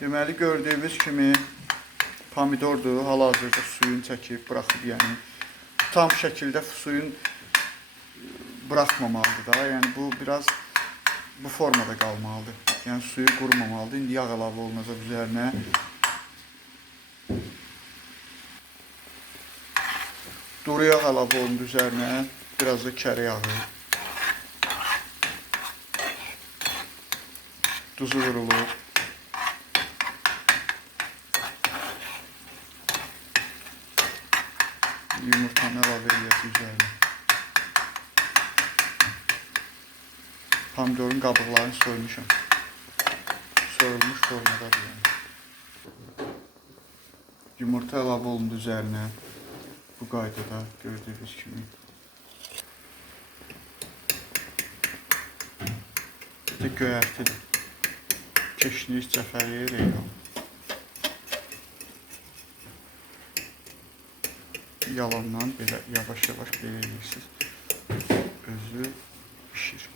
Deməli, gördüyünüz kimi pomidordur. Hal-hazırda suyunu çəkib, buraxıb, yəni tam şəkildə suyun buraxmamalıdır da. Yəni bu biraz bu formada qalmalıdır. Yəni suyu qurumamalıdır. İndi yağ əlavə olunacaq üzərinə. Duru yağ əlavə olundu üzərinə. Biraz da kərə yağı. Duzu vurulur. Yumurtanı əlavə edirik üzərinə. Pomidorun qabıqlarını soymuşam. Soyulmuş formadadır yəni. Yumurta əlavə olundu üzərinə. Bu qaydada gördüyünüz kimi. Bir də göyərtidir. Keşniş, cəfəri, reyhan. Yalandan belə yavaş-yavaş belə edirsiniz. Özü pişir.